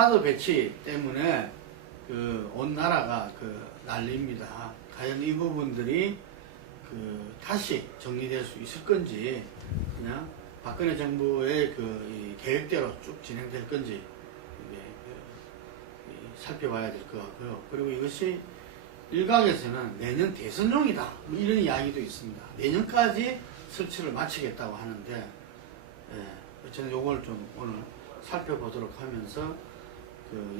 카드 배치 때문에 온 나라가 난리입니다. 과연 이 부분들이 다시 정리될 수 있을 건지, 그냥 박근혜 정부의 이 계획대로 쭉 진행될 건지 살펴봐야 될 것 같고요. 그리고 이것이 일각에서는 내년 대선용이다, 뭐 이런 이야기도 있습니다. 내년까지 설치를 마치겠다고 하는데, 저는 요걸 좀 오늘 살펴보도록 하면서,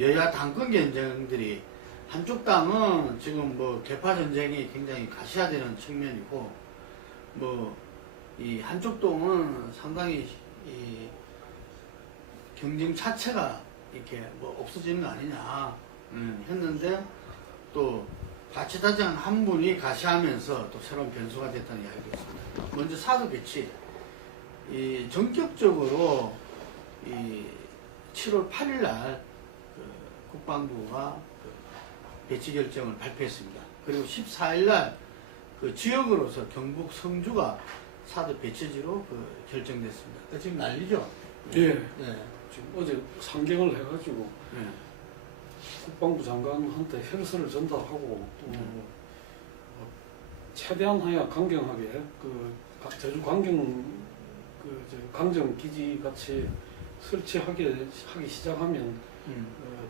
여야 당권 경쟁들이, 한쪽 당은 지금 개파 전쟁이 굉장히 가시화되는 측면이고, 이 한쪽 당은 상당히 이 경쟁 자체가 이렇게 없어지는 거 아니냐 했는데, 또 자치단장 한 분이 가시하면서 또 새로운 변수가 됐다는 이야기가 있습니다. 먼저 사드 배치, 전격적으로 7월 8일 날 국방부가 배치 결정을 발표했습니다. 그리고 14일 날 지역으로서 경북 성주가 사드 배치지로 결정됐습니다. 지금 난리죠? 예. 지금 어제 상경을 해가지고 국방부 장관한테 혈서를 전달하고 또 최대한 하여 강경하게 제주 강정 기지 같이 설치하기 시작하면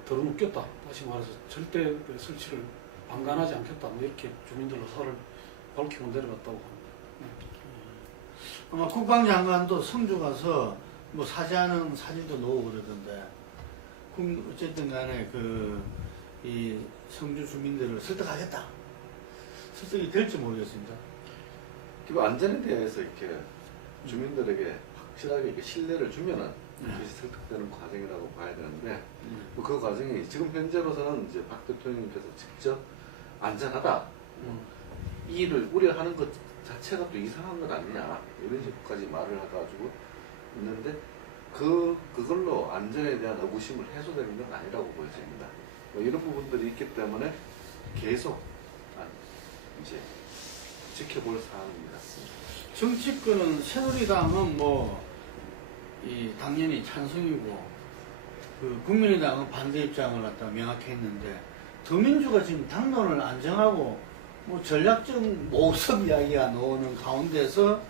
덜 웃겼다. 다시 말해서 절대 설치를 방관하지 않겠다. 이렇게 주민들로 사를 밝히고 내려갔다고 합니다. 아마 국방장관도 성주 가서 사죄하는 사진도 놓고 그러던데, 어쨌든 간에 이 성주 주민들을 설득하겠다. 설득이 될지 모르겠습니다. 그리고 안전에 대해서 이렇게 주민들에게 확실하게 이렇게 신뢰를 주면은 이것이 설득되는 과정이라고 봐야 되는데, 그 과정이 지금 현재로서는 이제 박 대통령님께서 직접 안전하다, 이 일을 우려하는 것 자체가 또 이상한 건 아니냐, 이런 식까지 말을 해가지고 있는데, 그걸로 안전에 대한 의구심을 해소되는 건 아니라고 보여집니다. 이런 부분들이 있기 때문에 계속 이제 지켜볼 사항입니다. 정치권은 새누리당은 당연히 찬성이고, 국민의당은 반대 입장을 갖다 명확히 했는데, 더민주가 지금 당론을 안 정하고 전략적 모습 이야기가 나오는 가운데서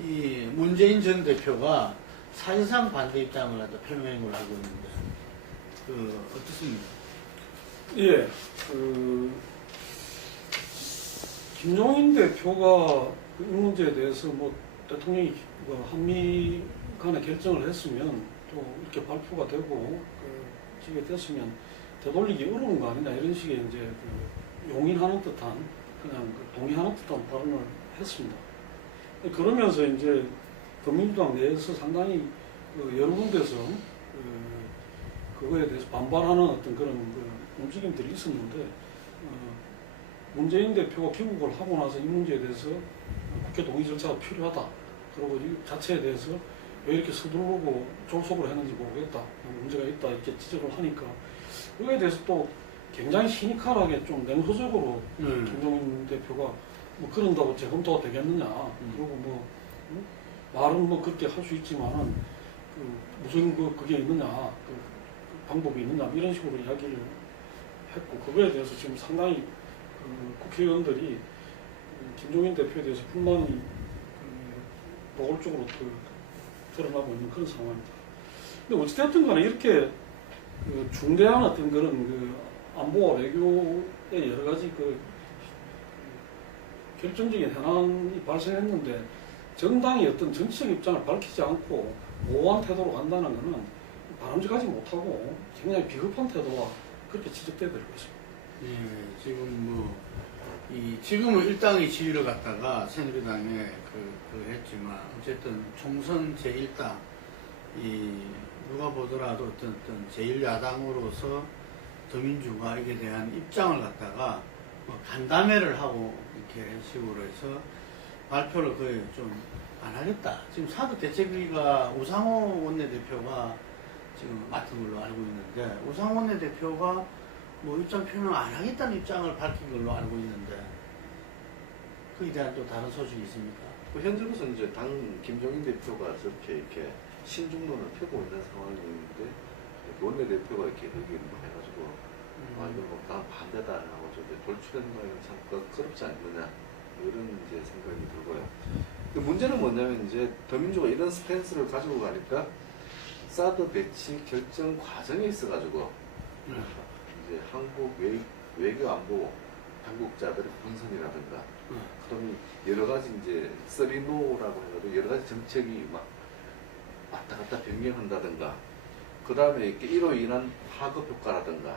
이 문재인 전 대표가 사실상 반대 입장을 갖다 표명한 걸로 알고 있는데, 어떻습니까? 예. 김종인 대표가 이 문제에 대해서 대통령이 한미 간에 결정을 했으면 또 이렇게 발표가 되고 집에 됐으면 되돌리기 어려운 거 아니냐, 이런 식의 이제 용인하는 듯한, 그냥 동의하는 듯한 발언을 했습니다. 그러면서 이제 더민주당 내에서 상당히 여러 군데서 그거에 대해서 반발하는 어떤 그런 움직임들이 있었는데, 문재인 대표가 귀국을 하고 나서 이 문제에 대해서 국회 동의 절차가 필요하다, 그리고 이 자체에 대해서 왜 이렇게 서두르고 졸속을 했는지 모르겠다, 문제가 있다, 이렇게 지적을 하니까, 그거에 대해서 또 굉장히 시니컬하게 좀 냉소적으로 김종인 대표가 그런다고 재검토가 되겠느냐, 그리고 말은 그렇게 할 수 있지만은 무슨 그게 있느냐, 방법이 있느냐, 이런 식으로 이야기를 했고, 그거에 대해서 지금 상당히 국회의원들이 김종인 대표에 대해서 불만이 노골적으로 드러나고 있는 그런 상황입니다. 근데 어찌됐든 간에 이렇게 중대한 어떤 그런 안보와 외교의 여러 가지 결정적인 현안이 발생했는데, 정당이 어떤 정치적 입장을 밝히지 않고 모호한 태도로 간다는 것은 바람직하지 못하고 굉장히 비겁한 태도와 그렇게 지적되고 있습니다. 예, 지금은 일당의 지위를 갖다가 새누리당에 했지만, 어쨌든 총선 제1당, 누가 보더라도 어떤 제1야당으로서 더민주가 이에 대한 입장을 갖다가 간담회를 하고 이렇게 식으로 해서 발표를 거의 좀 안 하겠다. 지금 사드 대책위가 우상호 원내대표가 지금 맡은 걸로 알고 있는데, 우상호 원내대표가 입장 표명 안 하겠다는 입장을 밝힌 걸로 알고 있는데, 그에 대한 또 다른 소식이 있습니까? 현재로서는 이제 당 김종인 대표가 저렇게 이렇게 신중론을 펴고 있는 상황인데, 원내대표가 이렇게 여기 뭐 해가지고 아 이거 뭐난 반대다 하고 저 돌출하는 거는 참 그렇지 않느냐 이런 이제 생각이 들고요. 근데 문제는 뭐냐면 이제 더민주가 이런 스탠스를 가지고 가니까 사드 배치 결정 과정에 있어가지고 이제 한국 외교 안보 당국자들의 분선이라든가 그다음에 여러 가지 이제 쓰리노라고 해가지고 여러 가지 정책이 막 왔다 갔다 변경한다든가 그 다음에 이로 인한 파급 효과라든가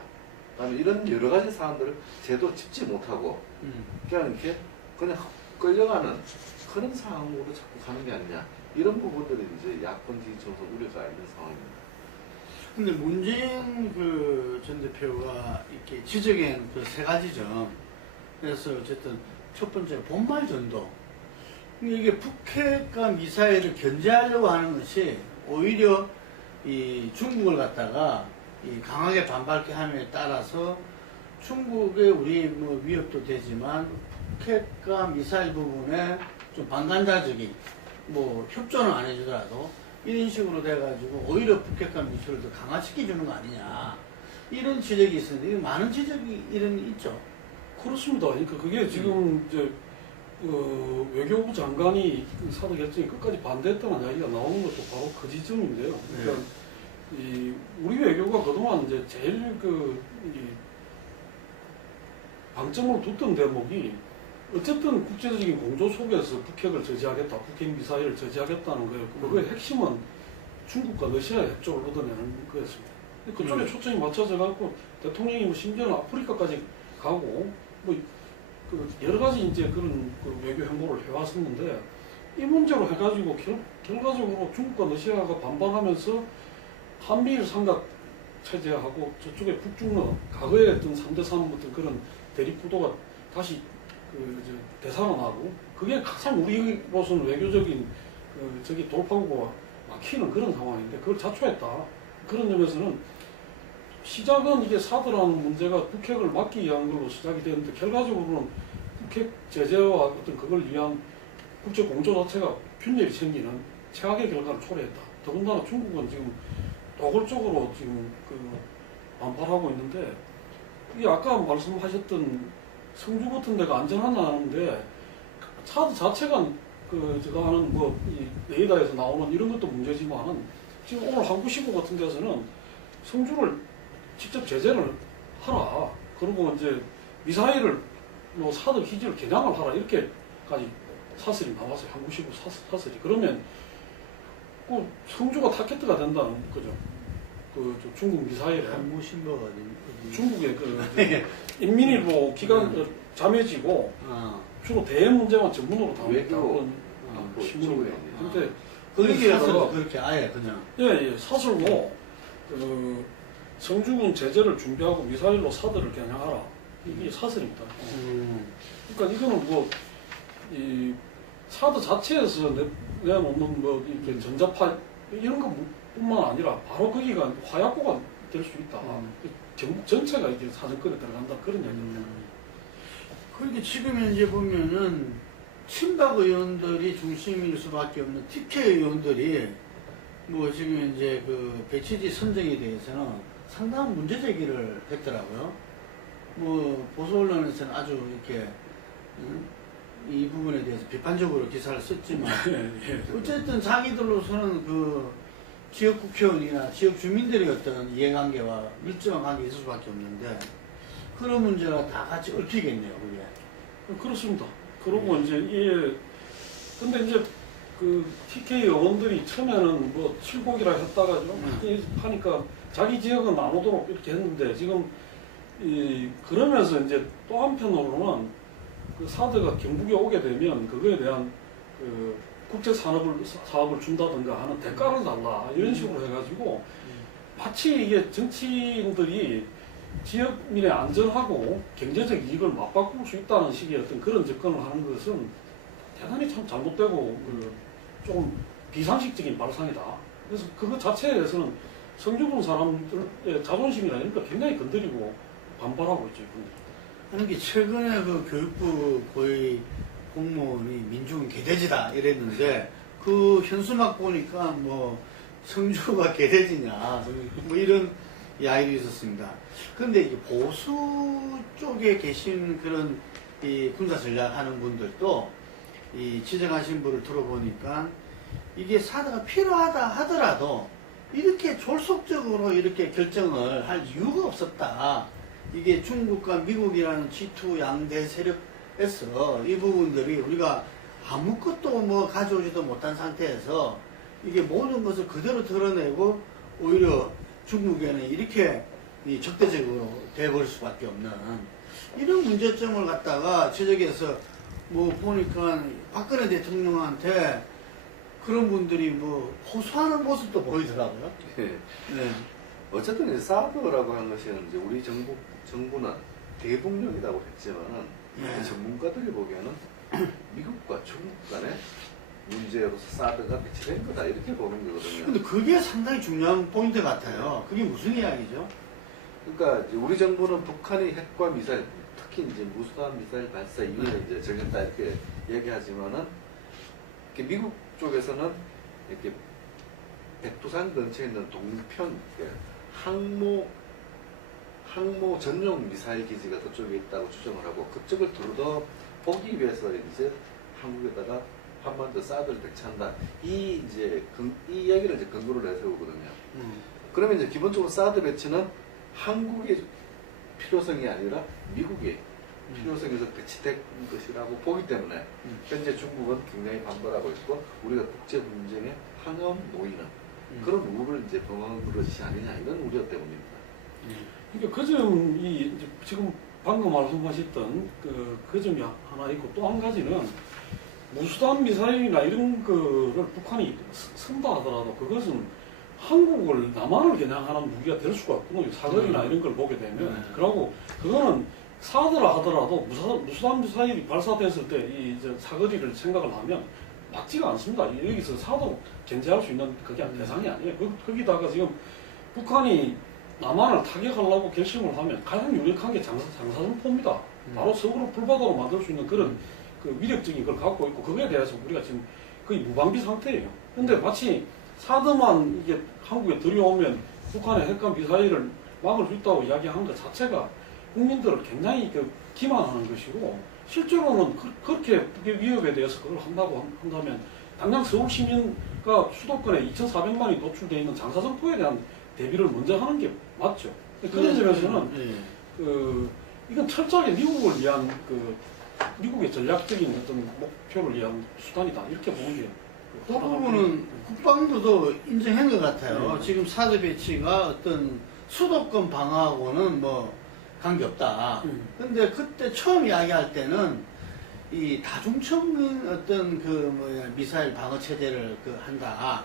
그다음에 이런 여러 가지 사안들을 제대로 짚지 못하고 그냥 이렇게 그냥 끌려가는 그런 상황으로 자꾸 가는 게 아니냐 이런 부분들이 이제 야권 지지층에서 우려가 있는 상황입니다. 근데 문재인 그 전 대표가 이렇게 지적한 그 세 가지 점. 그래서 어쨌든 첫 번째 본말 전도. 이게 북핵과 미사일을 견제하려고 하는 것이 오히려 이 중국을 갖다가 이 강하게 반발케 함에 따라서 중국의 우리 뭐 위협도 되지만 북핵과 미사일 부분에 좀 반간자적인 뭐 협조는 안 해주더라도 이런 식으로 돼가지고 오히려 북핵과 미사일을 더 강화시켜주는 거 아니냐 이런 지적이 있었는데 많은 지적이 이런 있죠. 그렇습니다. 그러니까 그게 지금 이제 외교부 장관이 사드 결정에 끝까지 반대했다는 이야기가 나오는 것도 바로 그 지점인데요. 그러니까 이 우리 외교가 그동안 이제 제일 이 방점을 뒀던 대목이 어쨌든 국제적인 공조 속에서 북핵을 저지하겠다, 북핵 미사일을 저지하겠다는 거예요. 그거의 핵심은 중국과 러시아의 협조를 얻어내는 거였습니다. 그쪽에 초점이 맞춰져 갖고 대통령이 뭐 심지어는 아프리카까지 가고 뭐 그 여러 가지 이제 그런 그 외교 행보를 해왔었는데 이 문제로 해가지고 결과적으로 중국과 러시아가 반발하면서 한미일 삼각 체제하고 저쪽에 북중러 과거에 어떤 3대3 어떤 그런 대립 구도가 다시 그 이제 되살아나고 그게 가장 우리로서는 외교적인 그 저기 돌파구가 막히는 그런 상황인데 그걸 자초했다. 그런 점에서는 시작은 이게 사드라는 문제가 북핵을 막기 위한 걸로 시작이 되는데 결과적으로는 북핵 제재와 어떤 그걸 위한 국제 공조 자체가 균열이 생기는 최악의 결과를 초래했다. 더군다나 중국은 지금 노골적으로 지금 그 반발하고 있는데 이게 아까 말씀하셨던 성주 같은 데가 안전하다는데 사드 자체가 그 제가 하는 뭐 이 레이더에서 나오는 이런 것도 문제지만은 지금 오늘 한국시보 같은 데서는 성주를 직접 제재를 하라. 그리고 이제 미사일을 뭐 사드 기지를 개량을 하라. 이렇게까지 사설이 나왔어요. 한국시보 사설이. 그러면 그 성주가 타겟트가 된다는 거죠. 그 중국 미사일에 한국신보가 어디? 중국의 그 인민일보 기관 잠해지고 주로 대외 문제만 전문으로 다루는 신문이에요. 근데 거기에서 그렇게 아예 그냥 예 사설로 성주군 제재를 준비하고 미사일로 사드를 겨냥하라. 이게 사설입니다. 그러니까 이거는 뭐 이 사드 자체에서 내놓는 뭐 이렇게 전자파 이런 것뿐만 아니라 바로 거기가 화약고가 될 수 있다. 전국 전체가 이제 사정권에 들어간다 그런 얘기입니다. 그렇게 지금 현재 보면은 친박 의원들이 중심일 수밖에 없는 TK 의원들이 뭐 지금 이제 그 배치지 선정에 대해서는 상당한 문제 제기를 했더라고요. 뭐 보수 언론에서는 아주 이렇게 이 부분에 대해서 비판적으로 기사를 썼지만 어쨌든 자기들로서는 그 지역 국회의원이나 지역 주민들의 어떤 이해관계와 밀접한 관계가 있을 수밖에 없는데 그런 문제가 다 같이 얽히겠네요, 그게. 그렇습니다. 그러고 이제 근데 이제 그 TK 의원들이 처음에는 뭐 칠곡이라 했다가 좀 하니까 자기 지역은 안 오도록 이렇게 했는데 지금 그러면서 이제 또 한편으로는 그 사드가 경북에 오게 되면 그거에 대한 그 국제 사업을 준다든가 하는 대가를 달라 이런 식으로 해가지고 마치 이게 정치인들이 지역민의 안전하고 경제적 이익을 맞바꿀 수 있다는 식의 어떤 그런 접근을 하는 것은 대단히 참 잘못되고 조금 비상식적인 발상이다. 그래서 그것 자체에 대해서는 성주군 사람들의 자존심이나 이런 거 굉장히 건드리고 반발하고 있죠. 그러니까 최근에 그 교육부 고위 공무원이 민중은 개돼지다 이랬는데 그 현수막 보니까 뭐 성주가 개돼지냐 뭐 이런 이야기도 있었습니다. 그런데 이제 보수 쪽에 계신 그런 이 군사 전략하는 분들도 이 지적하신 분을 들어보니까 이게 사드가 필요하다 하더라도 이렇게 졸속적으로 이렇게 결정을 할 이유가 없었다. 이게 중국과 미국이라는 G2 양대 세력에서 이 부분들이 우리가 아무것도 뭐 가져오지도 못한 상태에서 이게 모든 것을 그대로 드러내고 오히려 중국에는 이렇게 이 적대적으로 돼버릴 수밖에 없는 이런 문제점을 갖다가 지적해서 뭐 보니까 박근혜 대통령한테 그런 분들이 뭐 호소하는 모습도 보이더라고요. 예. 네. 어쨌든 이제 사드라고 하는 것은 이제 우리 정부는 대북용이라고 했지만은 네. 전문가들이 보기에는 미국과 중국 간의 문제로서 사드가 배치된 거다 이렇게 보는 거거든요. 근데 그게 상당히 중요한 포인트 같아요. 그게 무슨 이야기죠? 그러니까 이제 우리 정부는 북한이 핵과 미사일, 특히 이제 무수단 미사일 발사 이후에 이제 정했다 이렇게 얘기하지만은 이렇게 미국 쪽에서는 이렇게 백두산 근처에 있는 동편 항모 전용 미사일 기지가 그쪽에 있다고 추정을 하고 그쪽을 둘러 보기 위해서 이제 한국에다가 한반도 사드를 배치한다. 이 얘기를 이제 근거로 내세우거든요. 그러면 이제 기본적으로 사드 배치는 한국의 필요성이 아니라 미국의 필요성에서 배치된 것이라고 보기 때문에 현재 중국은 굉장히 반발하고 있고 우리가 국제 분쟁에 항엄 놓이는 그런 우를 이제 범한 것이 아니냐 이런 우려 때문입니다. 그러니까 그 점이 이제 지금 방금 말씀하셨던 그 점이 하나 있고 또 한 가지는 무수단 미사일이나 이런 거를 북한이 쓴다 하더라도 그것은 한국을 남한을 겨냥하는 무기가 될 수가 없고 사거리나 이런 걸 보게 되면 그러고 그거는 사드라 하더라도 무수단 미사일이 발사됐을 때 이 사거리를 생각을 하면 맞지가 않습니다. 여기서 사도 견제할 수 있는 그게 대상이 아니에요. 거기다가 지금 북한이 남한을 타격하려고 결심을 하면 가장 유력한 게 장사정포입니다. 바로 서구를 불바다로 만들 수 있는 그런 그 위력적인 걸 갖고 있고 그거에 대해서 우리가 지금 거의 무방비 상태예요. 근데 마치 사드만 이게 한국에 들여오면 북한의 핵과 미사일을 막을 수 있다고 이야기하는 것 자체가 국민들을 굉장히 기만하는 것이고 실제로는 그렇게 위협에 대해서 그걸 한다면 당장 서울 시민과 수도권에 2,400만이 노출되어 있는 장사정포에 대한 대비를 먼저 하는 게 맞죠. 그런 점에서는 이건 철저하게 미국을 위한 미국의 전략적인 어떤 목표를 위한 수단이다 이렇게 보는 게 그 부분은 국방부도 인정한 것 같아요. 네. 지금 사드 배치가 어떤 수도권 방어하고는 뭐 관계없다. 근데 그때 처음 이야기할 때는 이 다중적인 어떤 미사일 방어 체제를 한다.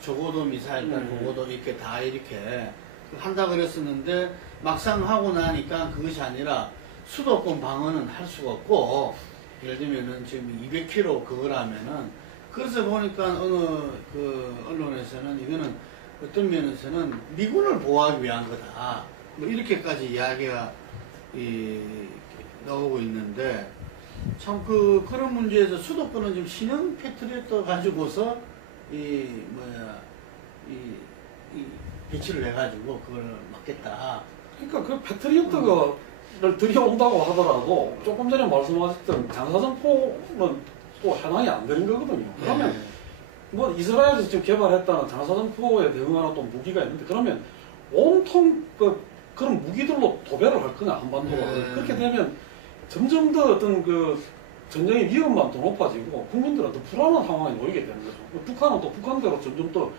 저고도 미사일, 고고도 이렇게 다 이렇게 한다 그랬었는데 막상 하고 나니까 그것이 아니라 수도권 방어는 할 수가 없고 예를 들면은 지금 200km 그거라면은 그래서 보니까 어느 언론에서는 이거는 어떤 면에서는 미군을 보호하기 위한 거다. 뭐 이렇게까지 이야기가 나오고 있는데 참 그런 문제에서 수도권은 지금 신형 패트리어트 가지고서 이 배치를 해가지고 그걸 막겠다. 그러니까 그 패트리어트를 들여온다고 하더라도 조금 전에 말씀하셨던 장사정포는 또 현황이 안 되는 거거든요. 그러면 뭐 이스라엘에서 지금 개발했다는 장사정포에 대응하는 또 무기가 있는데 그러면 온통 그런 무기들로 도배를 할 거냐 한반도가 그렇게 되면 점점 더 어떤 전쟁의 위험만 더 높아지고 국민들은 더 불안한 상황에 놓이게 되는 거죠. 북한은 또 북한대로 점점 또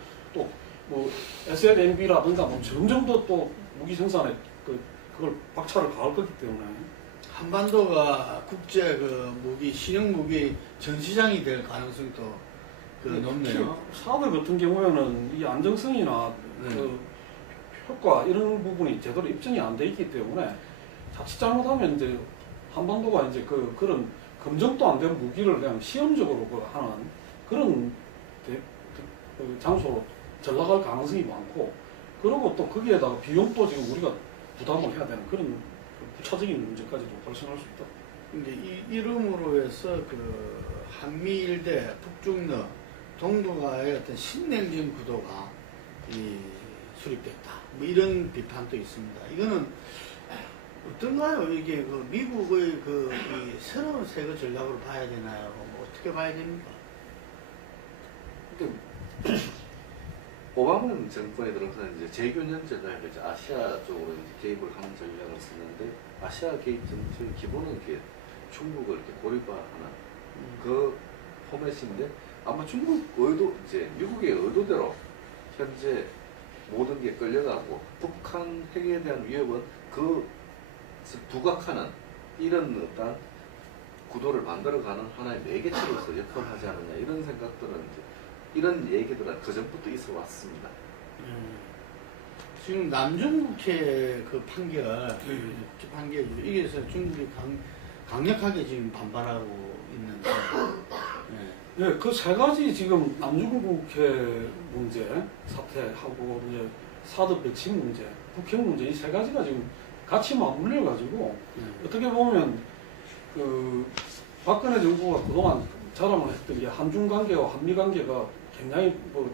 뭐 SLMB라든가 뭐 점점 더 또 무기 생산에 그걸 박차를 가할 거기 때문에 한반도가 국제 무기 신형 무기 전시장이 될 가능성도 높네요. 사드 같은 경우에는 이 안정성이나 효과 이런 부분이 제대로 입증이 안 돼 있기 때문에 자칫 잘못하면 이제 한반도가 이제 그런 검증도 안 된 무기를 그냥 시험적으로 하는 그런 장소로 전락할 가능성이 많고 그리고 또 거기에다가 비용도 지금 우리가 부담을 해야 되는 그런 부차적인 문제까지도 발생할 수 있다. 근데 이름으로 해서 한미일대 북중러 동북아의 어떤 신냉전 구도가 수립됐다. 뭐 이런 비판도 있습니다. 이거는 어떤가요? 이게 그 미국의 이 새로운 세계 전략으로 봐야 되나요? 뭐 어떻게 봐야 됩니까? 근데 오바마 정권에 들어서 이제 재균형 전략을 이제 아시아 쪽으로 이제 개입을 하는 전략을 쓰는데 아시아 개입 정책의 기본은 이렇게 중국을 이렇게 고립화하는 그 포맷인데 아마 중국 의도 이제 미국의 의도대로 현재 모든 게 끌려가고 북한 핵에 대한 위협은 그 부각하는 이런 어떤 구도를 만들어가는 하나의 매개체로서 역할하지 않느냐 이런 생각들은 이제 이런 얘기들은 그 전부터 있어 왔습니다. 지금 남중국해 그 판결 이게서 중국이 강력하게 지금 반발하고 있는데, 네, 그 세 가지 지금 남중국해 문제 사태하고 이제 사드 배치 문제, 북핵 문제 이 세 가지가 지금 같이 맞물려 가지고 어떻게 보면 그 박근혜 정부가 그동안 자랑을 했던 게 한중 관계와 한미 관계가 굉장히 뭐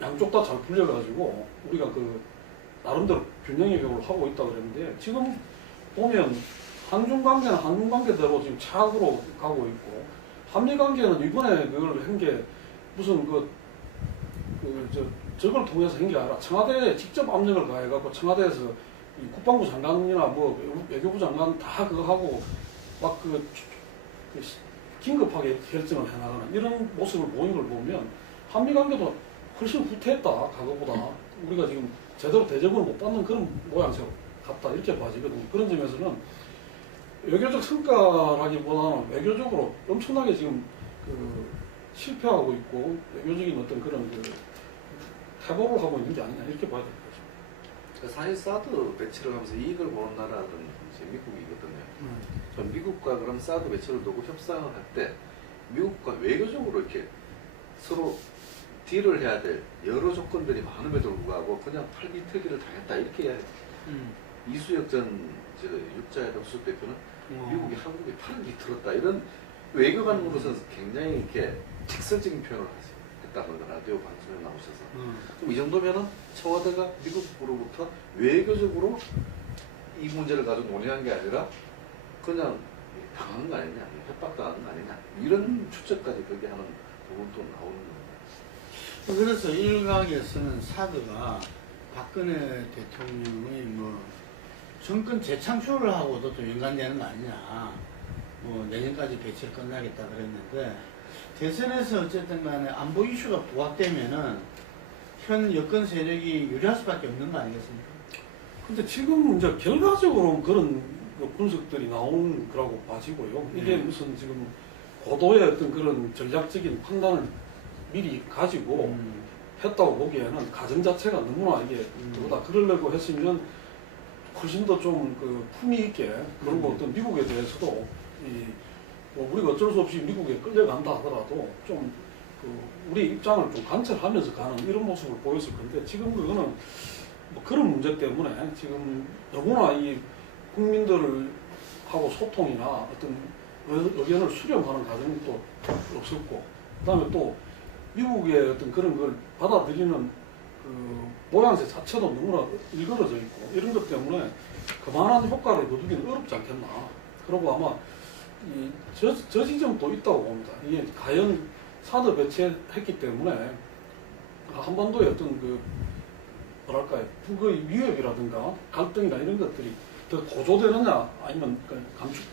양쪽 다 잘 풀려 가지고 우리가 그 나름대로 균형의 벽을 하고 있다 그랬는데 지금 보면 한중 관계는 한중 관계대로 지금 차악으로 가고 있고 한미 관계는 이번에 그걸 한 게 무슨 저걸 통해서 한 게 아니라 청와대에 직접 압력을 가해갖고 청와대에서 이 국방부 장관이나 뭐 외교부 장관 다 그거 하고 막 긴급하게 결정을 해나가는 이런 모습을 보인 걸 보면 한미 관계도 훨씬 후퇴했다 과거보다 우리가 지금 제대로 대접을 못 받는 그런 모양새로 같다 이렇게 봐지거든요. 그런 점에서는 외교적 성과라기보다는 외교적으로 엄청나게 지금 실패하고 있고 외교적인 어떤 그런 태보를 하고 있는 게 아니냐 이렇게 봐야 될 거죠. 사실 사드 배치를 하면서 이익을 보는 나라는 이제 미국이거든요. 전 미국과 그럼 사드 배치를 두고 협상을 할 때 미국과 외교적으로 이렇게 서로 딜을 해야 될 여러 조건들이 많음에도 불구하고 그냥 팔기터기를 당했다 이렇게 해야 이수혁 전 육자회담 수석대표는 미국이 한국에 팔기 들었다 이런 외교관으로서는 굉장히 이렇게 직설적인 표현을 했다는 거 라디오 방송에 나오셔서 그럼 이 정도면은 청와대가 미국으로부터 외교적으로 이 문제를 가지고 논의한 게 아니라 그냥 당한 거 아니냐 협박당한 거 아니냐 이런 추측까지 그렇게 하는 부분도 나오는 겁니다. 그래서 일각에서는 사드가 박근혜 대통령의 뭐 정권 재창출을 하고도 좀 연관되는 거 아니냐. 뭐 내년까지 배치를 끝나겠다 그랬는데 대선에서 어쨌든 간에 안보 이슈가 부각되면은 현 여권 세력이 유리할 수밖에 없는 거 아니겠습니까? 근데 지금 이제 결과적으로 그런 분석들이 나오는 거라고 봐지고요. 이게 무슨 지금 고도의 어떤 그런 전략적인 판단을 미리 가지고 했다고 보기에는 가정 자체가 너무나 이게 그보다 그러려고 했으면 훨씬 더 좀 품위 있게 그리고 어떤 미국에 대해서도 뭐 우리가 어쩔 수 없이 미국에 끌려간다 하더라도 좀 우리 입장을 좀 관철하면서 가는 이런 모습을 보였을 건데 지금 그거는 뭐 그런 문제 때문에 지금 너무나 이 국민들을 하고 소통이나 어떤 의견을 수렴하는 과정이 또 없었고 그다음에 또 미국의 어떤 그런 걸 받아들이는 모양새 자체도 너무나 일그러져 있고 이런 것 때문에 그만한 효과를 거두기는 어렵지 않겠나. 그리고 아마 저 지점도 있다고 봅니다. 이게 과연 사드 배치했기 때문에 한반도의 어떤 뭐랄까요 북의 위협이라든가 갈등이나 이런 것들이 더 고조되느냐 아니면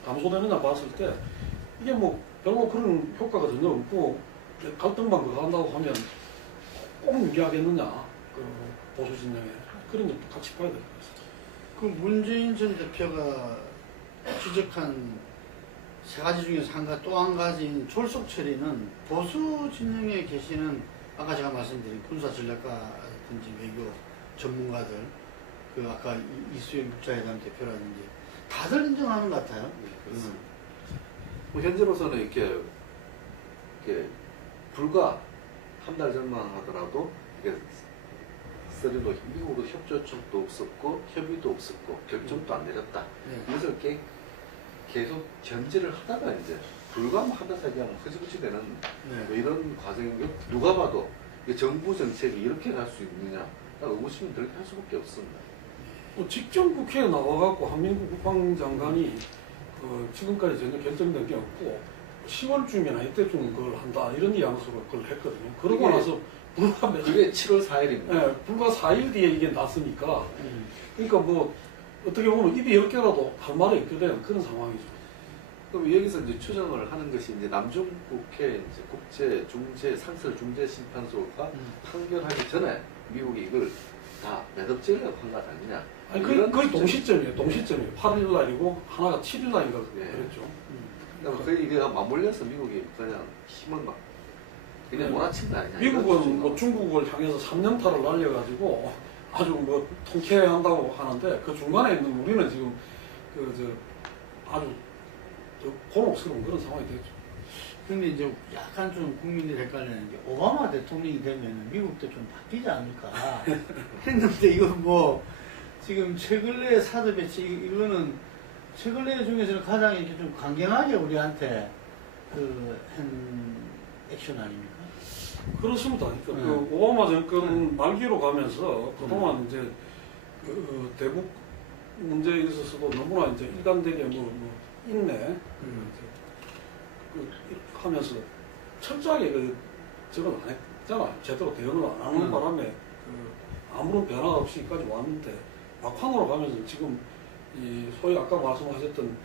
감소되느냐 봤을 때 이게 뭐 별로 그런 효과가 전혀 없고 갈등만 그거 한다고 하면 꼭 유리하겠느냐 보수 진영에 그런 점도 같이 봐야 될 것 같습니다. 그 문재인 전 대표가 지적한 세 가지 중에서 또 한 가지인 졸속 처리는 보수 진영에 계시는 아까 제가 말씀드린 군사 전략가든지 외교 전문가들 아까 이수영 국자회담 대표라든지 다들 인정하는 것 같아요. 뭐 현재로서는 이렇게 불과 한 달 전만 하더라도 이게 미국으로 협조 요청도 없었고 협의도 없었고 결정도 안 내렸다. 이것을 계속 견제를 하다가 이제 불과 한 달 사이에 흐지부지 되는 뭐 이런 과정인 게 누가 봐도 정부 정책이 이렇게 갈 수 있느냐 의구심이 들게 할 수밖에 없습니다. 직전 국회에 나와갖고 한민국 국방장관이 지금까지 전혀 결정된 게 없고 10월쯤이나 이때쯤 그걸 한다 이런 뉘앙스로 그걸 했거든요. 그러고 그게- 나서 불과 그게 7월 4일입니다. 예, 불과 4일 뒤에 이게 났으니까 그러니까 뭐 어떻게 보면 입이 10개라도 할 말이 없게 되는 그런 상황이죠. 그럼 여기서 이제 추정을 하는 것이 이제 남중국해 이제 국제 중재 상설 중재 심판소가 판결하기 전에 미국이 이걸 다 매듭지으려고 한 거 아니냐? 아니 이런 거의 추정. 동시점이에요. 동시점이에요. 8일 날이고 하나가 7일 날인가 예. 그랬죠. 그러니까 거의 이게 맞물려서 미국이 그냥 힘을 막 그냥 네. 몰아친 거 아니냐? 미국은 뭐 중국을 향해서 3년타를 날려가지고 아주 뭐 통쾌한다고 하는데 그 중간에 있는 우리는 지금 아주 곤혹스러운 그런 상황이 됐죠. 근데 이제 약간 좀 국민들이 헷갈리는 게 오바마 대통령이 되면 미국도 좀 바뀌지 않을까 했는데 이거 뭐 지금 최근에 사드 배치 이거는 최근에 중에서는 가장 이렇게 좀 강경하게 우리한테 한 액션 아닙니까? 그렇습니다. 그러니까 그 오바마 정권 말기로 가면서 그동안 이제 대북 문제에 있어서도 너무나 이제 일관되게 뭐 인내 하면서 철저하게 저건 안 했잖아요. 제대로 대응을 안 하는 바람에 아무런 변화가 없이까지 왔는데 막판으로 가면서 지금 이 소위 아까 말씀하셨던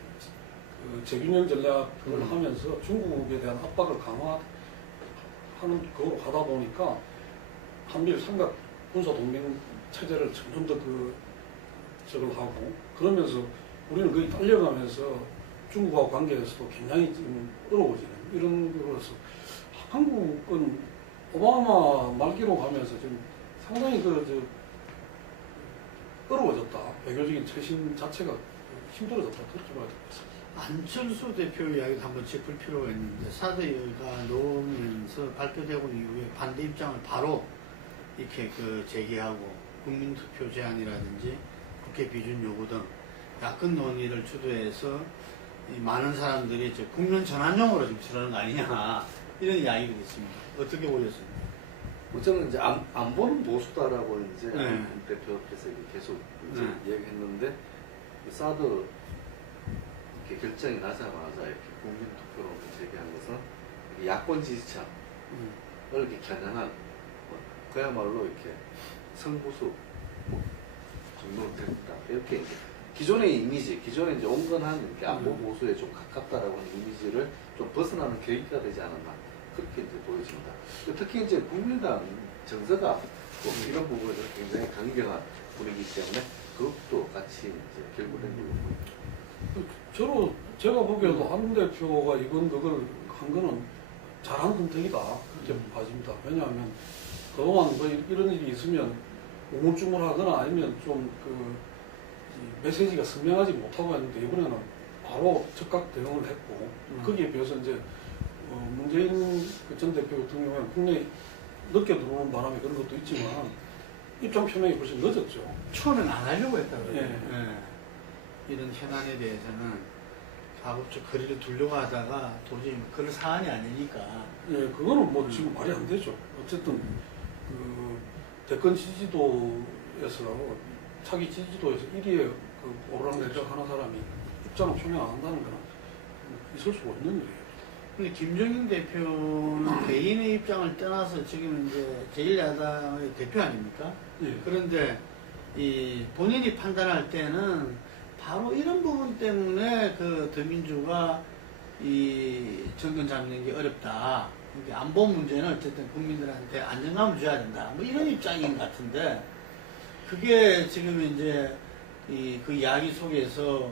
재균형 전략을 하면서 중국에 대한 압박을 강화하는 그거로 가다 보니까 한미일 삼각 군사 동맹 체제를 점점 더 저걸 하고 그러면서 우리는 거의 딸려가면서 중국하고 관계에서도 굉장히 좀 어려워지는 이런 거라서 한국은 오바마 말기로 가면서 좀 상당히 어려워졌다. 외교적인 처신 자체가 힘들어졌다. 그렇게 봐야 되겠습니다. 안철수 대표 이야기도 한번 짚을 필요가 있는데 사드가 나오면서 발표되고 이후에 반대 입장을 바로 이렇게 제기하고 국민투표 제안이라든지 국회 비준 요구 등 야권 논의를 주도해서 이 많은 사람들이 이제 국면 전환용으로 지금 저러는 거 아니냐 이런 이야기가 있습니다. 어떻게 보셨습니까? 저는 이제 안 보는 보수다라고 이제 네. 안 대표께서 계속 이제 네. 얘기했는데 사드 이렇게 결정이 나자마자 이렇게 국민투표로 제기한 것은 야권 지지층을 이렇게 겨냥한 그야말로 이렇게 성부수 정도로 됐다 이렇게 이제 기존의 이미지, 기존의 이제 온건한 이렇게 안보 보수에 좀 가깝다라고 하는 이미지를 좀 벗어나는 계기가 되지 않았나 그렇게 이제 보여집니다. 특히 이제 국민당 정서가 또 이런 부분에서 굉장히 강경한 분위기이기 때문에 그것도 같이 이제 결부된 걸로 보입니다. 제가 보기에도 한 대표가 이번 그걸 한 거는 잘한 선택이다 그렇게 봐집니다. 왜냐하면 그동안 뭐 이런 일이 있으면 우물쭈물하거나 아니면 좀 메시지가 선명하지 못하고 했는데 이번에는 바로 즉각 대응을 했고 거기에 비해서 이제 문재인 전 대표 같은 경우에는 국내에 늦게 들어오는 바람에 그런 것도 있지만 입장 표명이 훨씬 늦었죠. 처음엔 안 하려고 했다고요. 예. 이런 현안에 대해서는 가급적 거리를 두려고 하다가 도저히 그럴 사안이 아니니까. 예, 그거는 뭐 지금 말이 안 되죠. 어쨌든 대권 지지도에서 차기 지지도에서 1위에 오르락내리락 하는 사람이 입장을 표명 안 한다는 거는 있을 수가 없는 일이에요. 근데 김종인 대표는 개인의 입장을 떠나서 지금 이제 제1야당의 대표 아닙니까? 예. 그런데 이 본인이 판단할 때는 바로 이런 부분 때문에 더민주가 이 정권 잡는 게 어렵다. 이게 안보 문제는 어쨌든 국민들한테 안정감을 줘야 된다. 뭐 이런 입장인 것 같은데 그게 지금 이제 그 이야기 속에서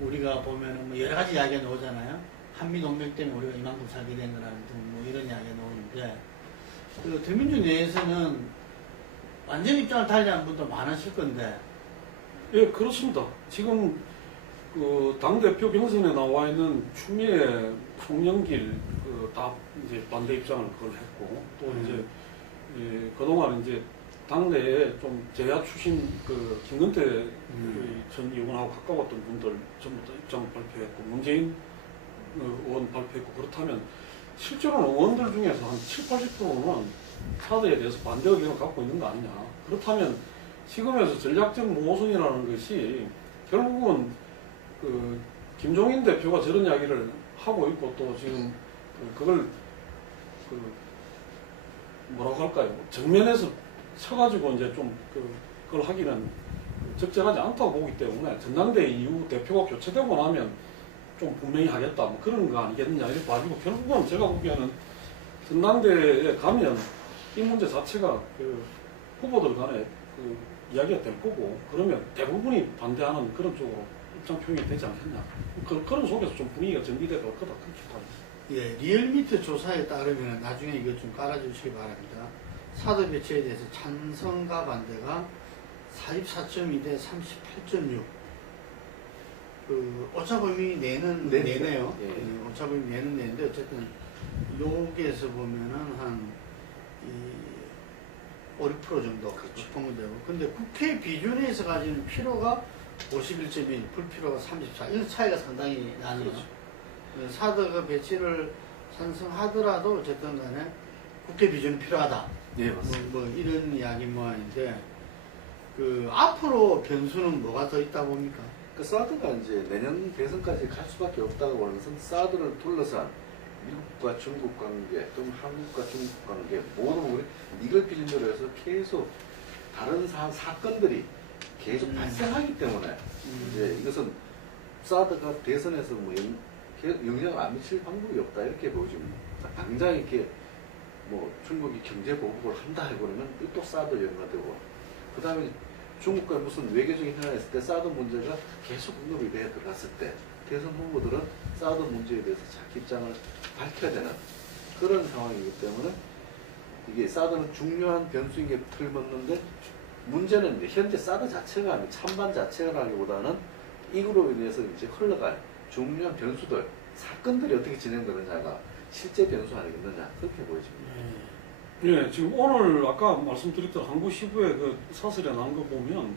우리가 보면은 뭐 여러 가지 이야기가 나오잖아요. 한미 동맹 때문에 우리가 이만큼 살게 된 거라든지 뭐 이런 이야기가 나오는데 더민주 내에서는 완전 입장을 달리하는 분도 많으실 건데. 예, 그렇습니다. 지금 당대표 경선에 나와 있는 추미애, 송영길 다 이제 반대 입장을 그걸 했고 또 이제 그동안 이제 당내에 좀 제야 출신 김근태 전 의원하고 가까웠던 분들 전부 다 입장을 발표했고 문재인 의원 발표했고 그렇다면 실제로는 의원들 중에서 한 70, 80%는 사드에 대해서 반대 의견을 갖고 있는 거 아니냐. 그렇다면 시금에서 전략적 모호성이라는 것이 결국은 그 김종인 대표가 저런 이야기를 하고 있고 또 지금 그걸 그 뭐라고 할까요? 정면에서 쳐가지고 이제 좀 그걸 하기는 적절하지 않다고 보기 때문에 전당대회 이후 대표가 교체되고 나면 좀 분명히 하겠다 뭐 그런 거 아니겠느냐 이렇게 봐주고 결국은 제가 보기에는 전당대회에 가면 이 문제 자체가 그 후보들 간에 그 이야기가 될 거고 그러면 대부분이 반대하는 그런 쪽으로 입장 표명이 되지 않겠냐 그런 속에서 좀 분위기가 전개될 거다 그렇게 봐요. 예, 리얼미터 조사에 따르면 나중에 이거 좀 깔아주시기 바랍니다. 사드 배치에 대해서 찬성과 반대가 44.2 대 38.6. 그 오차범위 내네요. 예. 예, 오차범위 내는데 어쨌든 여기에서 보면은 한 5, 6% 정도 집행되고 근데 국회 비준에서 가지는 필요가 51.1, 불필요가 34. 이 차이가 상당히 나네요. 그렇죠. 사드가 배치를 찬성하더라도 어쨌든 간에 국회 비준이 필요하다. 네, 맞습니다. 뭐 이런 이야기 모양인데 그 앞으로 변수는 뭐가 더 있다 봅니까? 그 사드가 이제 내년 대선까지 갈 수밖에 없다고 하는 것은 사드를 둘러싼 미국과 중국 관계, 또는 한국과 중국 관계, 모든 우리 이걸 기준으로 해서 계속 다른 사건들이 계속 발생하기 때문에 이제 이것은 사드가 대선에서 뭐 영향을 안 미칠 방법이 없다 이렇게 보여집니다. 당장 이렇게 뭐 중국이 경제 보복을 한다 그러면 또 사드 연관되고 그 다음에 중국과 무슨 외교적인 현안이 있을 때 사드 문제가 계속 언급이 돼 들어갔을 때 대선 후보들은 사드 문제에 대해서 자기 입장을 밝혀야 되는 그런 상황이기 때문에 이게 사드는 중요한 변수인 게 틀림없는데 문제는 이제 현재 사드 자체가 아니고 찬반 자체라기보다는 이거로 인해서 이제 흘러갈 중요한 변수들, 사건들이 어떻게 진행되느냐가 실제 변수 아니겠느냐 그렇게 보여집니다. 예, 지금 오늘 아까 말씀드렸던 한국시부의 그 사설에 나온 거 보면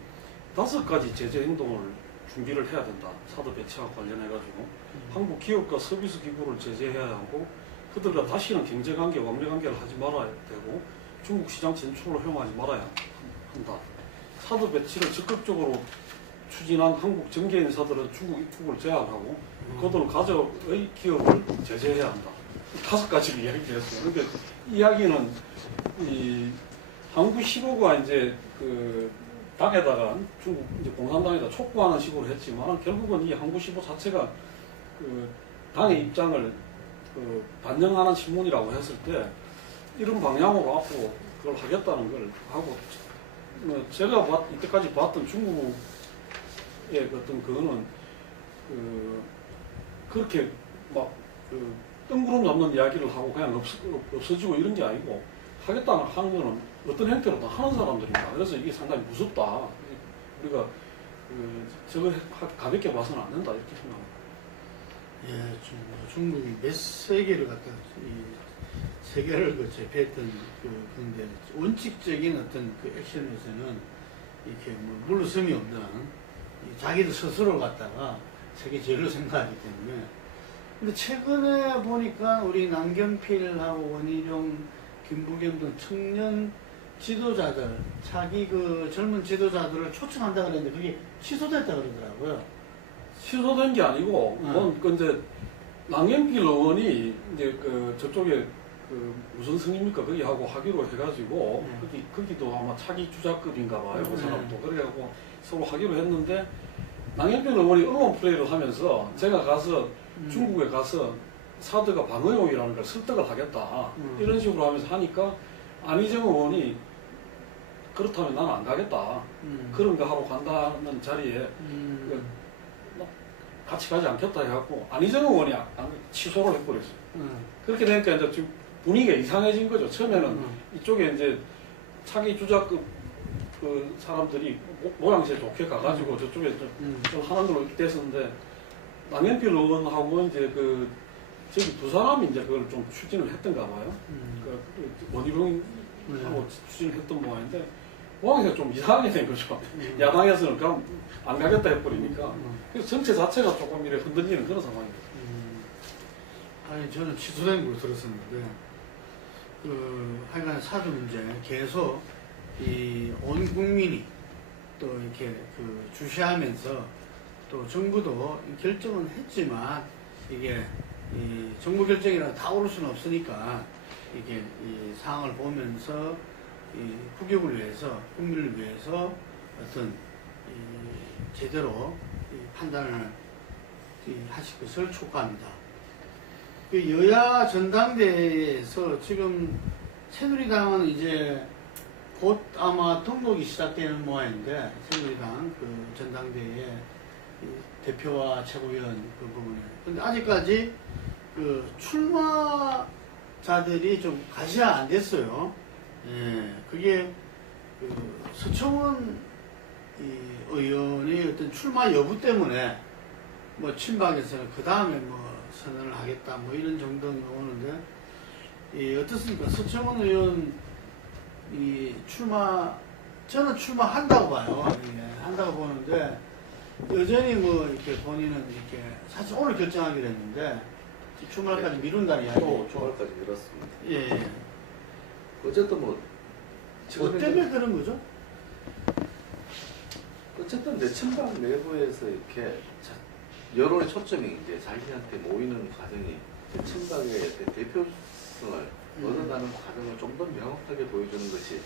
5가지 제재 행동을 준비를 해야 된다. 사드 배치와 관련해가지고 한국 기업과 서비스 기구를 제재해야 하고 그들과 다시는 경제관계, 왕래관계를 하지 말아야 되고 중국 시장 진출을 허용하지 말아야 한다. 사드 배치를 적극적으로 추진한 한국 정계 인사들은 중국 입국을 제한하고 그들은 가족의 기업을 제재해야 한다. 5가지를 이야기했어요. 그러니까 이야기는 이 한국 시도가 이제 그 당에다가 중국 이제 공산당에다 촉구하는 식으로 했지만 결국은 이 한국 시도 자체가 그 당의 입장을 그 반영하는 신문이라고 했을 때 이런 방향으로 앞으로 그걸 하겠다는 걸 하고 뭐 제가 이때까지 봤던 중국의 어떤 그거는 그 그렇게 막 그 뜬구름 잡는 이야기를 하고 그냥 없어지고 이런 게 아니고 하겠다는 하는 거는 어떤 형태로든 하는 사람들입니다. 그래서 이게 상당히 무섭다. 우리가 저거 가볍게 봐서는 안 된다 이렇게 생각합니다. 예, 중국이 몇 세계를 갖다 이 세계를 그 제패했던 그런데 원칙적인 어떤 그 액션에서는 이렇게 뭐 물러섬이 없는 자기들 스스로 갖다가 세계 제일로 생각하기 때문에. 근데 최근에 보니까 우리 남경필하고 원희룡, 김부겸 등 청년 지도자들, 자기 그 젊은 지도자들을 초청한다 그랬는데 그게 취소됐다 그러더라고요. 취소된 게 아니고, 그 이제 남경필 의원이 이제 그 저쪽에 그 무슨 승입니까? 거기 하고 하기로 해가지고 거기도 아마 차기 주자급인가 봐요. 그 사람도 그래가지고 서로 하기로 했는데 남경필 의원이 언론 플레이를 하면서 제가 가서 중국에 가서 사드가 방어용이라는 걸 설득을 하겠다 이런 식으로 하면서 하니까 안희정 의원이 그렇다면 나는 안 가겠다 그런 거 하러 간다는 자리에 같이 가지 않겠다 해갖고 안희정 의원이 취소를 해버렸어요. 그렇게 되니까 이제 지금 분위기가 이상해진 거죠. 처음에는 이쪽에 이제 차기 주자급 그 사람들이 모양새 좋게 가가지고 저쪽에 좀 하는 걸로 이렇게 됐었는데 남경필 의원하고 이제 그 저기 두 사람이 이제 그걸 좀 추진을 했던가 봐요. 그 원희룡하고 추진을 했던 모양인데 모양새가 좀 이상하게 된 거죠. 야당에서는 그냥 안 가겠다 해버리니까 그래서 전체 자체가 조금 이렇게 흔들리는 그런 상황입니다. 아니 저는 취소된 걸 들었었는데 하여간 사드 문제 계속 온 국민이 또 이렇게 그 주시하면서 또 정부도 결정은 했지만 이게 이 정부 결정이라 다 오를 수는 없으니까 이게 이 상황을 보면서 이 국익을 위해서 국민을 위해서 어떤 이 제대로 이 판단을 하실 것을 촉구합니다. 그 여야 전당대회에서 지금 새누리당은 이제 곧 아마 등록이 시작되는 모양인데 새누리당 그 전당대회 대표와 최고위원 그 부분에 근데 아직까지 그 출마자들이 좀 가시가 안 됐어요. 예, 그게 그 서청원 의원의 어떤 출마 여부 때문에 뭐 친박에서는 그 다음에 뭐 선언을 하겠다 뭐 이런 정도는 오는데 어떻습니까? 서청원 의원 저는 출마한다고 봐요. 예, 한다고 보는데 여전히 뭐 이렇게 본인은 이렇게 사실 오늘 결정하기로 했는데 주말까지 미룬다는 이야기. 또 주말까지 미뤘습니다. 예. 어쨌든 뭐 뭐 때문에 그런 거죠? 어쨌든 내 친박 내부에서 이렇게 여론의 초점이 이제 자기한테 모이는 과정이 친박의 대표성을 얻어가는 과정을 좀 더 명확하게 보여주는 것이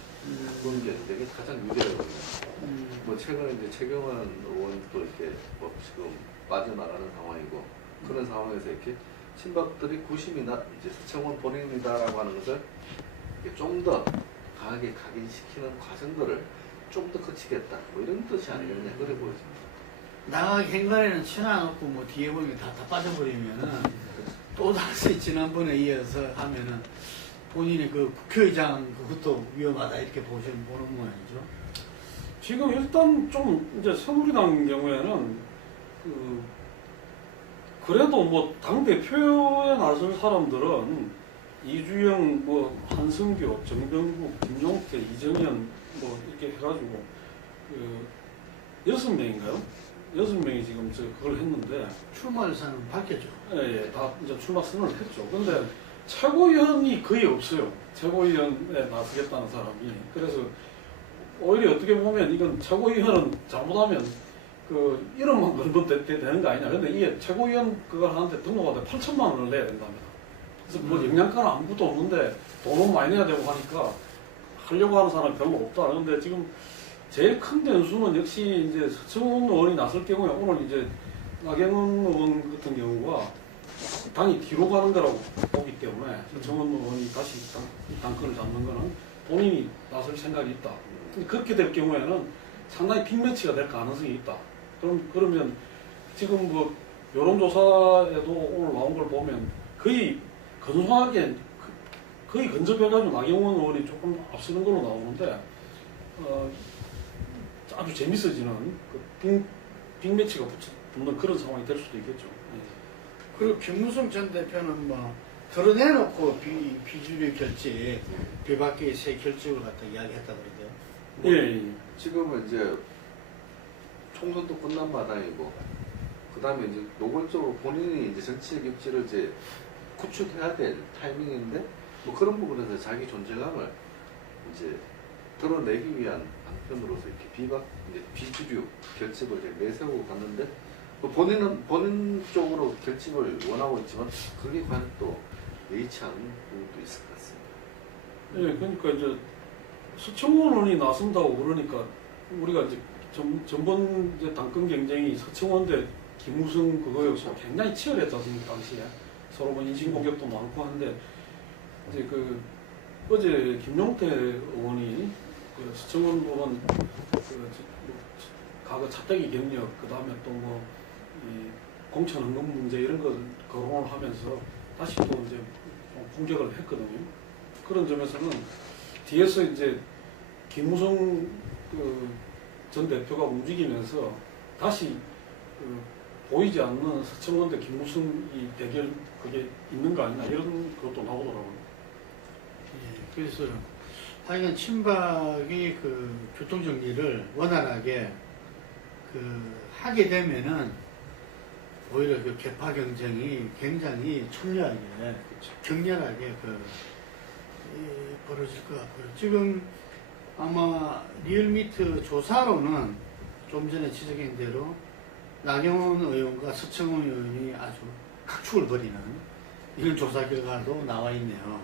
그런 게 되게 가장 유리하거든요. 뭐 최근에 이제 최경환 의원도 이렇게 뭐 지금 빠져나가는 상황이고 그런 상황에서 이렇게 친박들이 구심이나 이제 서청원 본인이다라고 하는 것을 좀 더 강하게 각인시키는 과정들을 좀 더 거치겠다 뭐 이런 뜻이 아니겠냐 그래 보여집니다. 나가기 행간에는 치워놓고 뭐 뒤에 보면 다 빠져버리면은 또 다시 지난번에 이어서 하면은 본인의 그 국회의장 그것도 위험하다 이렇게 보는 모양이죠. 지금 일단 좀 이제 새누리당 경우에는 그래도 뭐 당 대표에 나설 사람들은 이주영, 뭐 한승규, 정병국, 김용태, 이정현 뭐 이렇게 해가지고 6명인가요? 6명이 지금 그걸 했는데 출마 의사는 밝혔죠. 예, 다 이제 출마 선언을 했죠. 근데 최고위원이 거의 없어요. 최고위원에 나서겠다는 사람이. 그래서 오히려 어떻게 보면 이건 최고위원은 잘못하면 그 이름만 걸면 되는 거 아니냐. 근데 이게 최고위원 그걸 하는데 등록하는데 8천만 원을 내야 된답니다. 그래서 뭐 영양가는 아무것도 없는데 돈은 많이 내야 되고 하니까 하려고 하는 사람이 별로 없다. 그런데 지금 제일 큰 변수는 역시 이제 서청원 의원이 나설 경우에 오늘 이제 나경원 의원 같은 경우가 당이 뒤로 가는 거라고 보기 때문에 서청원 의원이 다시 당권을 잡는 거는 본인이 나설 생각이 있다. 근데 그렇게 될 경우에는 상당히 빅매치가 될 가능성이 있다. 그러면 지금 뭐 여론조사에도 오늘 나온 걸 보면 거의 근소하게 거의 근접해가지고 나경원 의원이 조금 앞서는 걸로 나오는데 아주 재밌어지는 그 빅매치가 붙는 그런 상황이 될 수도 있겠죠. 그리고 김무성 전 대표는 뭐 드러내놓고 비주류 결제, 비박계의 새 결집을 갖다 이야기했다 그러대요. 뭐 예. 지금은 이제 총선도 끝난 마당이고 그 다음에 이제 노골적으로 본인이 이제 정치적 입지를 이제 구축해야 될 타이밍인데 뭐 그런 부분에서 자기 존재감을 이제 드러내기 위한 한편으로서 이렇게 이제 비주류 결집을 이제 내세우고 갔는데 뭐 본인 쪽으로 결집을 원하고 있지만 그게 과연 또 예의치 않은 부분도 있을 것 같습니다. 예, 그러니까 이제 서청원 의원이 나선다고 그러니까 우리가 이제 전번 이제 당권 경쟁이 서청원 대 김무성 그거여서 굉장히 치열했지 않습니까 당시에 서로 뭐 인신공격도 많고 한데 이제 그 어제 김용태 의원이 그 서청원 의원 그 과거 차떼기 경력 그 다음에 또 뭐 이 공천 헌금 문제 이런 걸 거론을 하면서 다시 또 이제 좀 공격을 했거든요. 그런 점에서는 뒤에서 이제 김무성 그 전 대표가 움직이면서 다시 그 보이지 않는 서청원 대 김무성 이 대결 그게 있는 거 아니냐 이런 것도 나오더라고요. 예, 그래서 하여간 친박이 그 교통정리를 원활하게 그 하게 되면은 오히려 그 개파 경쟁이 굉장히 첨예하게, 격렬하게 벌어질 것 같고요. 지금 아마 리얼미터 조사로는 좀 전에 지적한 대로 나경원 의원과 서청원 의원이 아주 각축을 벌이는 이런 조사 결과도 나와 있네요.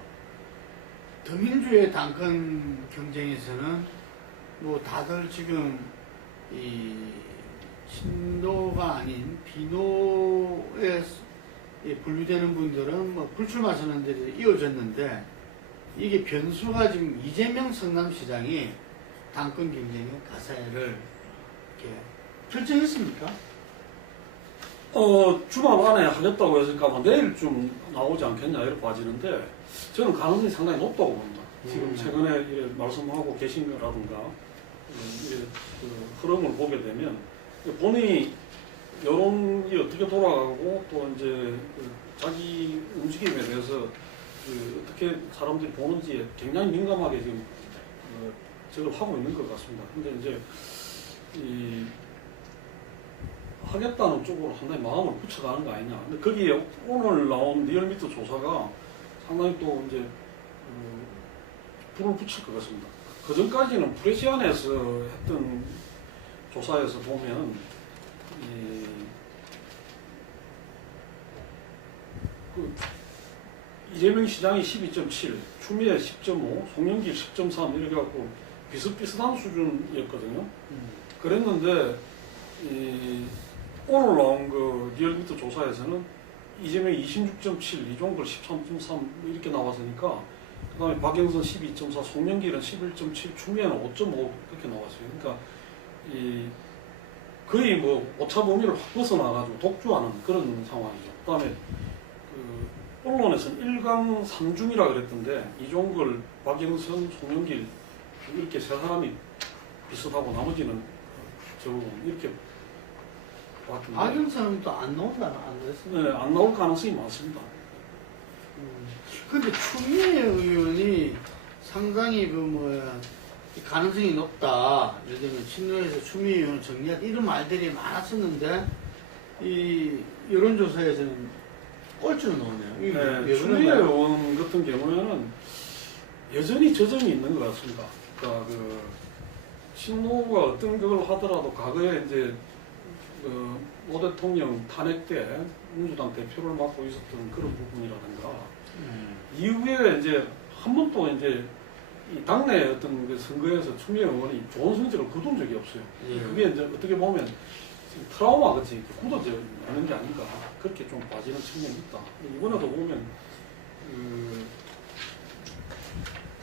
더민주의 당권 경쟁에서는 뭐 다들 지금 이 친노가 아닌 비노에 분류되는 분들은 뭐 불출마 선언들이 이어졌는데 이게 변수가 지금 이재명 성남시장이 당권 경쟁의 가세를 이렇게 결정했습니까? 주말 안에 하겠다고 했으니까 아마 내일쯤 나오지 않겠냐 이렇게 봐지는데 저는 가능성이 상당히 높다고 봅니다. 지금 최근에 이렇게 말씀하고 계신 거라든가 이렇게 그 흐름을 보게 되면 본인이 여론이 어떻게 돌아가고 또 이제 그 자기 움직임에 대해서 그 어떻게 사람들이 보는지에 굉장히 민감하게 지금 저걸 하고 있는 것 같습니다. 근데 이제 이 하겠다는 쪽으로 상당히 마음을 붙여가는 거 아니냐. 근데 거기에 오늘 나온 리얼미터 조사가 상당히 또 이제 불을 붙일 것 같습니다. 그 전까지는 프레시안에서 했던 조사에서 보면 이재명 시장이 12.7, 추미애 10.5, 송영길 10.3 이렇게 갖고 비슷비슷한 수준이었거든요. 그랬는데 오늘 나온 그 리얼미터 조사에서는 이재명이 26.7, 이종걸 13.3 이렇게 나왔으니까 그 다음에 박영선 12.4, 송영길은 11.7, 추미애는 5.5 이렇게 나왔어요. 그러니까 거의 뭐 오차 범위를 확 벗어나가지고 독주하는 그런 상황이죠. 그 다음에 언론에서는 1강 3중이라 그랬던데 이종걸, 박영선, 송영길 이렇게 세 사람이 비슷하고 나머지는 저거 이렇게 봤던데 박영선은 또 안 나온다 안 그랬습니까? 네, 안 나올 가능성이 많습니다. 근데 추미애 의원이 상당히 그 뭐야 가능성이 높다. 예를 들면 친노에서 추미애 의원을 정리하다 이런 말들이 많았었는데 이 여론조사에서는 꼴찌로 나오네요. 네, 추미애 의원 같은 경우에는 여전히 저점이 있는 것 같습니다. 그러니까 그 친노가 어떤 걸 하더라도 과거에 이제 오 대통령 탄핵 때 민주당 대표를 맡고 있었던 그런 부분이라든가 이후에 이제 한 번도 이제 이 당내 어떤 그 선거에서 추미애 의원이 좋은 성적을 거둔 적이 없어요. 그게 이제 어떻게 보면 트라우마 같이 굳어져 있는 게 아닌가 그렇게 좀 빠지는 측면이 있다. 이번에도 보면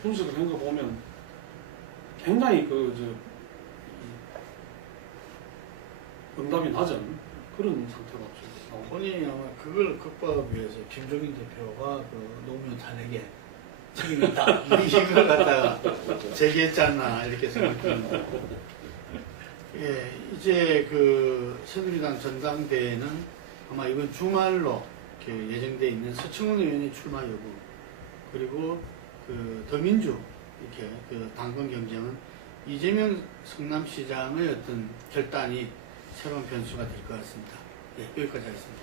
분석을 한 거 보면 굉장히 응답이 낮은 그런 상태로 지금 본인이 아마 그걸 극복하기 위해서 김종인 대표가 그 노무현 탄핵에 책임이 있다. 이걸 갖다가 제기했지 않나 이렇게 생각합니다. 예, 이제 그 새누리당 전당대회는 아마 이번 주말로 이렇게 예정돼 있는 서청원 의원의 출마 여부 그리고 그 더민주 이렇게 그 당권 경쟁은 이재명 성남시장의 어떤 결단이 새로운 변수가 될 것 같습니다. 예, 여기까지 하겠습니다.